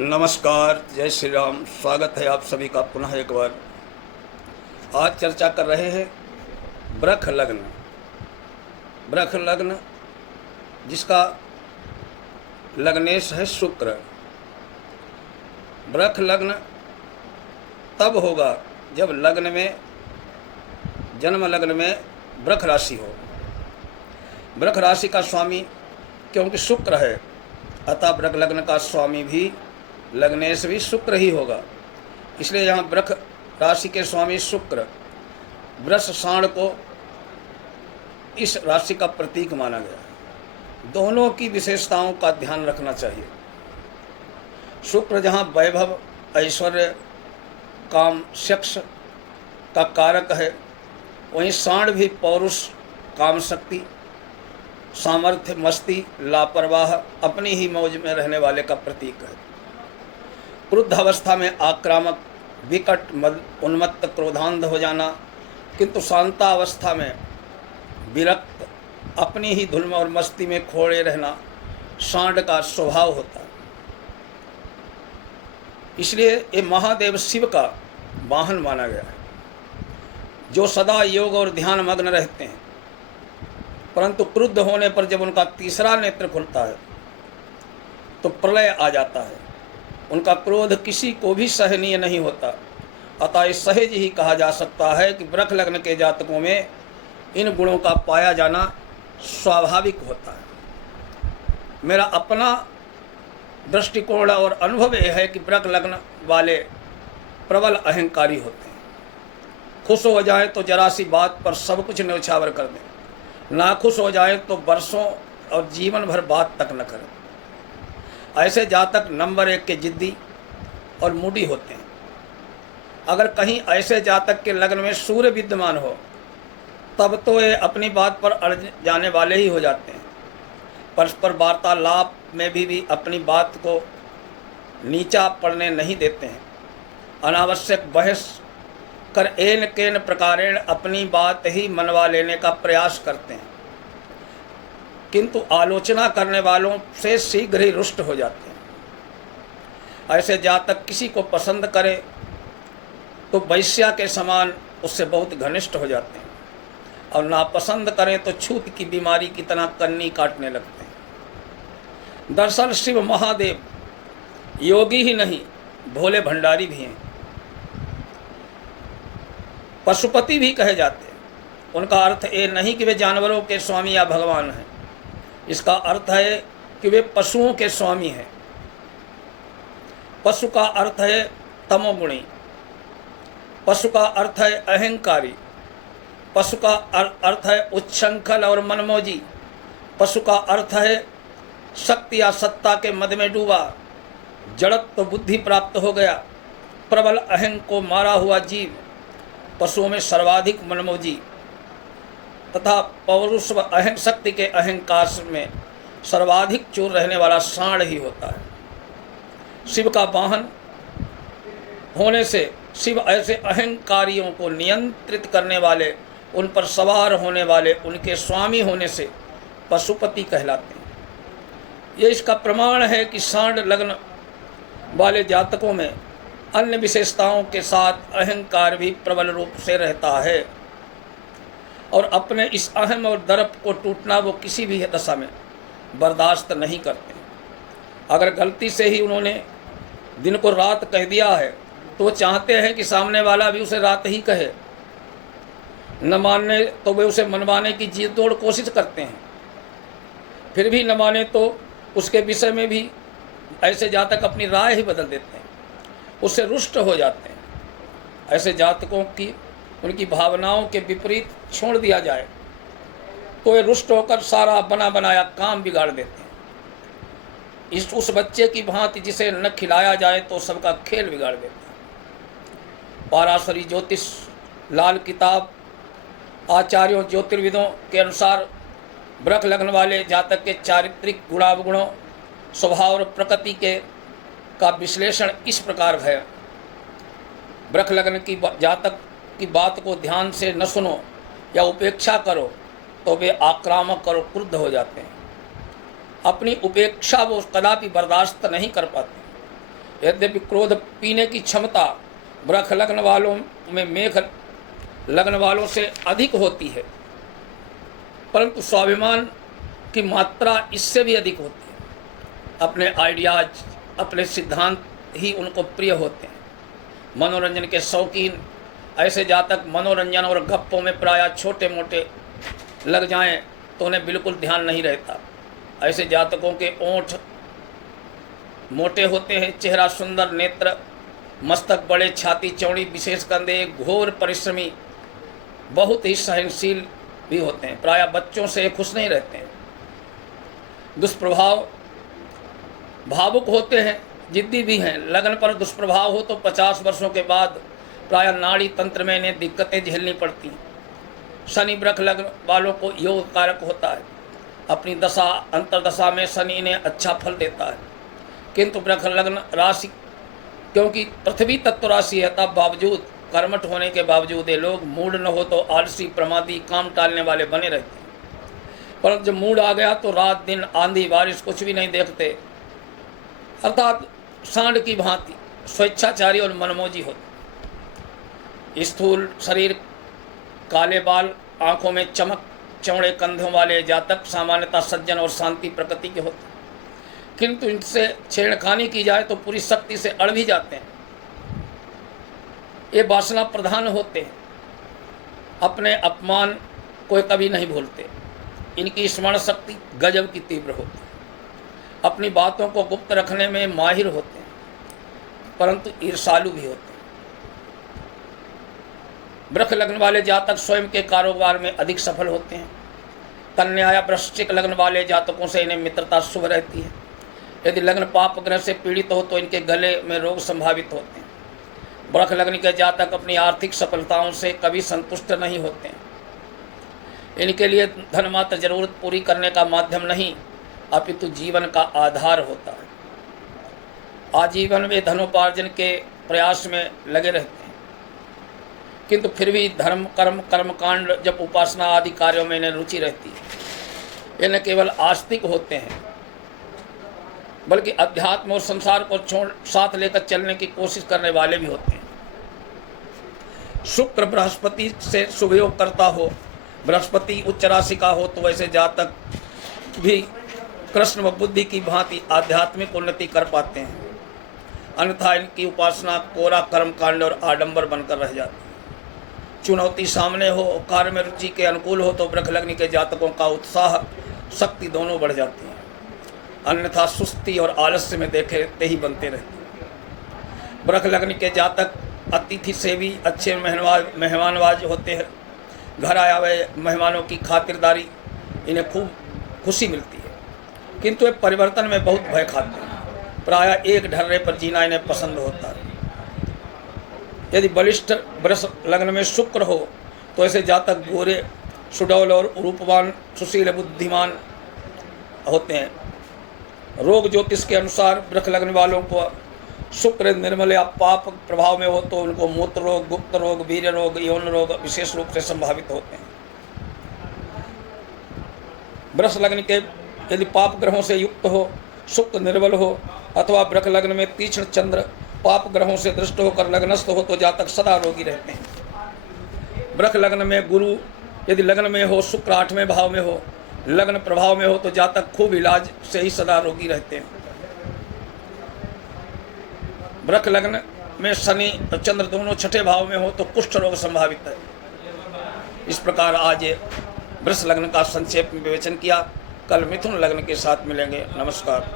नमस्कार, जय श्री राम। स्वागत है आप सभी का पुनः एक बार। आज चर्चा कर रहे हैं वृख लग्न। वृख लग्न जिसका लग्नेश है शुक्र। वृख लग्न तब होगा जब लग्न में, जन्म लग्न में वृख राशि हो। वृख राशि का स्वामी क्योंकि शुक्र है, अतः वृख लग्न का स्वामी भी, लग्नेश भी शुक्र ही होगा। इसलिए यहाँ वृख राशि के स्वामी शुक्र, वृष साण को इस राशि का प्रतीक माना गया है। दोनों की विशेषताओं का ध्यान रखना चाहिए। शुक्र जहाँ वैभव, ऐश्वर्य, काम, सेक्स का कारक है, वहीं साण भी पौरुष, काम शक्ति, सामर्थ्य, मस्ती, लापरवाह, अपनी ही मौज में रहने वाले का प्रतीक है। क्रुद्ध अवस्था में आक्रामक, विकट, उन्मत्त, क्रोधांध हो जाना, किंतु शांतावस्था में विरक्त, अपनी ही धुन और मस्ती में खोए रहना सांड का स्वभाव होता है। इसलिए ये महादेव शिव का वाहन माना गया है, जो सदा योग और ध्यान मग्न रहते हैं। परंतु क्रुद्ध होने पर जब उनका तीसरा नेत्र खुलता है तो प्रलय आ जाता है। उनका क्रोध किसी को भी सहनीय नहीं होता। अतः इस सहज ही कहा जा सकता है कि वृख लग्न के जातकों में इन गुणों का पाया जाना स्वाभाविक होता है। मेरा अपना दृष्टिकोण और अनुभव यह है कि वृख लग्न वाले प्रबल अहंकारी होते हैं। खुश हो जाए तो जरा सी बात पर सब कुछ न्यौछावर कर दें, नाखुश हो जाए तो वर्षों और जीवन भर बात तक न करें। ऐसे जातक नंबर 1 के जिद्दी और मूडी होते हैं। अगर कहीं ऐसे जातक के लग्न में सूर्य विद्यमान हो तब तो ये अपनी बात पर अड़ जाने वाले ही हो जाते हैं। परस्पर वार्तालाप में भी अपनी बात को नीचा पड़ने नहीं देते हैं। अनावश्यक बहस कर एन केन प्रकारेण अपनी बात ही मनवा लेने का प्रयास करते हैं, किंतु आलोचना करने वालों से शीघ्र ही रुष्ट हो जाते हैं। ऐसे जातक किसी को पसंद करे तो वैश्या के समान उससे बहुत घनिष्ठ हो जाते हैं, और नापसंद करें तो छूत की बीमारी की तरह कन्नी काटने लगते हैं। दरअसल शिव महादेव योगी ही नहीं, भोले भंडारी भी हैं, पशुपति भी कहे जाते हैं। उनका अर्थ ये नहीं कि वे जानवरों के स्वामी या भगवान हैं। इसका अर्थ है कि वे पशुओं के स्वामी हैं। पशु का अर्थ है तमोगुणी, पशु का अर्थ है अहंकारी, पशु का अर्थ है उच्छृंखल और मनमोजी, पशु का अर्थ है शक्ति या सत्ता के मद में डूबा, जड़त्व बुद्धि प्राप्त हो गया, प्रबल अहंग को मारा हुआ जीव, पशुओं में सर्वाधिक मनमोजी तथा पौरुष व अहंग शक्ति के अहंकार में सर्वाधिक चूर रहने वाला सांड ही होता है। शिव का वाहन होने से शिव ऐसे अहंकारियों को नियंत्रित करने वाले, उन पर सवार होने वाले, उनके स्वामी होने से पशुपति कहलाते हैं। ये इसका प्रमाण है कि सांड लग्न वाले जातकों में अन्य विशेषताओं के साथ अहंकार भी प्रबल रूप से रहता है, और अपने इस अहम और दर्प को टूटना वो किसी भी दशा में बर्दाश्त नहीं करते। अगर गलती से ही उन्होंने दिन को रात कह दिया है तो वो चाहते हैं कि सामने वाला भी उसे रात ही कहे। न मानने तो वे उसे मनवाने की जी तोड़ कोशिश करते हैं, फिर भी न माने तो उसके विषय में भी ऐसे जातक अपनी राय ही बदल देते हैं, उससे रुष्ट हो जाते हैं। ऐसे जातकों की उनकी भावनाओं के विपरीत छोड़ दिया जाए तो वे रुष्ट होकर सारा बना बनाया काम बिगाड़ देते हैं। उस बच्चे की भांति जिसे न खिलाया जाए तो सबका खेल बिगाड़ देते हैं। पाराशरी ज्योतिष लाल किताब आचार्यों ज्योतिर्विदों के अनुसार वृख लग्न वाले जातक के चारित्रिक गुणावगुणों, स्वभाव और प्रकृति के का विश्लेषण इस प्रकार है। वृख लग्न की जातक की बात को ध्यान से न सुनो या उपेक्षा करो तो वे आक्रामक और क्रुद्ध हो जाते हैं। अपनी उपेक्षा वो कदापि बर्दाश्त नहीं कर पाते। यद्यपि क्रोध पीने की क्षमता वृक्ष लग्न वालों में मेघ लग्न वालों से अधिक होती है, परंतु स्वाभिमान की मात्रा इससे भी अधिक होती है। अपने आइडियाज, अपने सिद्धांत ही उनको प्रिय होते हैं। मनोरंजन के शौकीन ऐसे जातक मनोरंजन और गप्पों में प्रायः छोटे मोटे लग जाएं तो उन्हें बिल्कुल ध्यान नहीं रहता। ऐसे जातकों के ओंठ मोटे होते हैं, चेहरा सुंदर, नेत्र, मस्तक बड़े, छाती चौड़ी, विशेष कंधे, घोर परिश्रमी, बहुत ही सहनशील भी होते हैं। प्रायः बच्चों से खुश नहीं रहते हैं। दुष्प्रभाव भावुक होते हैं, जिद्दी भी हैं। लगन पर दुष्प्रभाव हो तो 50 वर्षों के बाद प्रायः नाड़ी तंत्र में इन्हें दिक्कतें झेलनी पड़ती हैं। शनि वृक्ष लग्न वालों को योग कारक होता है। अपनी दशा अंतरदशा में शनि इन्हें अच्छा फल देता है, किंतु वृक्ष लग्न राशि क्योंकि पृथ्वी तत्व राशि है, तब बावजूद कर्मठ होने के बावजूद ये लोग मूड न हो तो आलसी, प्रमादी, काम टालने वाले बने रहते हैं। परंतु जब मूड आ गया तो रात दिन, आंधी बारिश कुछ भी नहीं देखते, अर्थात सांड की भांति स्वेच्छाचारी और मनमोजी होते। स्थूल शरीर, काले बाल, आंखों में चमक, चौड़े कंधों वाले जातक सामान्यतः सज्जन और शांति प्रकृति के होते हैं, किंतु इनसे छेड़खानी की जाए तो पूरी शक्ति से अड़ भी जाते हैं। ये वासना प्रधान होते हैं, अपने अपमान को कभी नहीं भूलते। इनकी स्मरण शक्ति गजब की तीव्र होती है। अपनी बातों को गुप्त रखने में माहिर होते हैं, परंतु ईर्ष्यालु भी होते हैं। वृक्ष लग्न वाले जातक स्वयं के कारोबार में अधिक सफल होते हैं। कन्या या वृश्चिक लग्न वाले जातकों से इन्हें मित्रता शुभ रहती है। यदि लग्न पाप ग्रह से पीड़ित हो तो इनके गले में रोग संभावित होते हैं। वृक्ष लग्न के जातक अपनी आर्थिक सफलताओं से कभी संतुष्ट नहीं होते हैं। इनके लिए धन मात्र जरूरत पूरी करने का माध्यम नहीं, अपितु जीवन का आधार होता है। आजीवन वे धनोपार्जन के प्रयास में लगे रहते हैं, किंतु फिर भी धर्म, कर्म, कर्मकांड, जब उपासना आदि कार्यों में इन्हें रुचि रहती है। ये न केवल आस्तिक होते हैं, बल्कि अध्यात्म और संसार को छोड़ साथ लेकर चलने की कोशिश करने वाले भी होते हैं। शुक्र बृहस्पति से शुभयोग करता हो, बृहस्पति उच्च राशि का हो तो वैसे जातक भी कृष्ण व बुद्धि की भांति आध्यात्मिक उन्नति कर पाते हैं। अन्यथा इनकी उपासना कोरा कर्मकांड और आडंबर बनकर रह जाती है। चुनौती सामने हो, कार्य में रुचि के अनुकूल हो तो वृक्ष लग्न के जातकों का उत्साह, शक्ति दोनों बढ़ जाती है। अन्यथा सुस्ती और आलस्य में देखते ही बनते रहते हैं। वृक्ष लग्न के जातक अतिथि से भी अच्छे मेहमानवाज होते हैं। घर आए हुए मेहमानों की खातिरदारी इन्हें खूब खुशी मिलती है, किंतु वे परिवर्तन में बहुत भय खाते हैं। प्रायः एक ढर्रे पर जीना इन्हें पसंद होता है। यदि बलिष्ठ वृष लग्न में शुक्र हो तो ऐसे जातक गोरे, सुडौल और रूपवान, सुशील, बुद्धिमान होते हैं। रोग ज्योतिष के अनुसार वृक्ष लग्न वालों को शुक्र निर्मल या पाप प्रभाव में हो तो उनको मूत्र रोग, गुप्त रोग, वीर्य रोग, यौन रोग विशेष रूप से संभावित होते हैं। वृक्ष लग्न के यदि पाप ग्रहों से युक्त हो, शुक्र निर्बल हो अथवा वृक्ष लग्न में तीक्ष्ण चंद्र पाप ग्रहों से दृष्ट होकर लग्नस्थ हो तो जातक सदा रोगी रहते हैं। वृक्ष लग्न में गुरु यदि लग्न में हो, शुक्र 8वें भाव में हो, लग्न प्रभाव में हो तो जातक खूब इलाज से ही सदा रोगी रहते हैं। वृक्ष लग्न में शनि और चंद्र दोनों 6ठे भाव में हो तो कुष्ठ रोग संभावित है। इस प्रकार आज वृष लग्न का संक्षेप में विवेचन किया। कल मिथुन लग्न के साथ मिलेंगे। नमस्कार।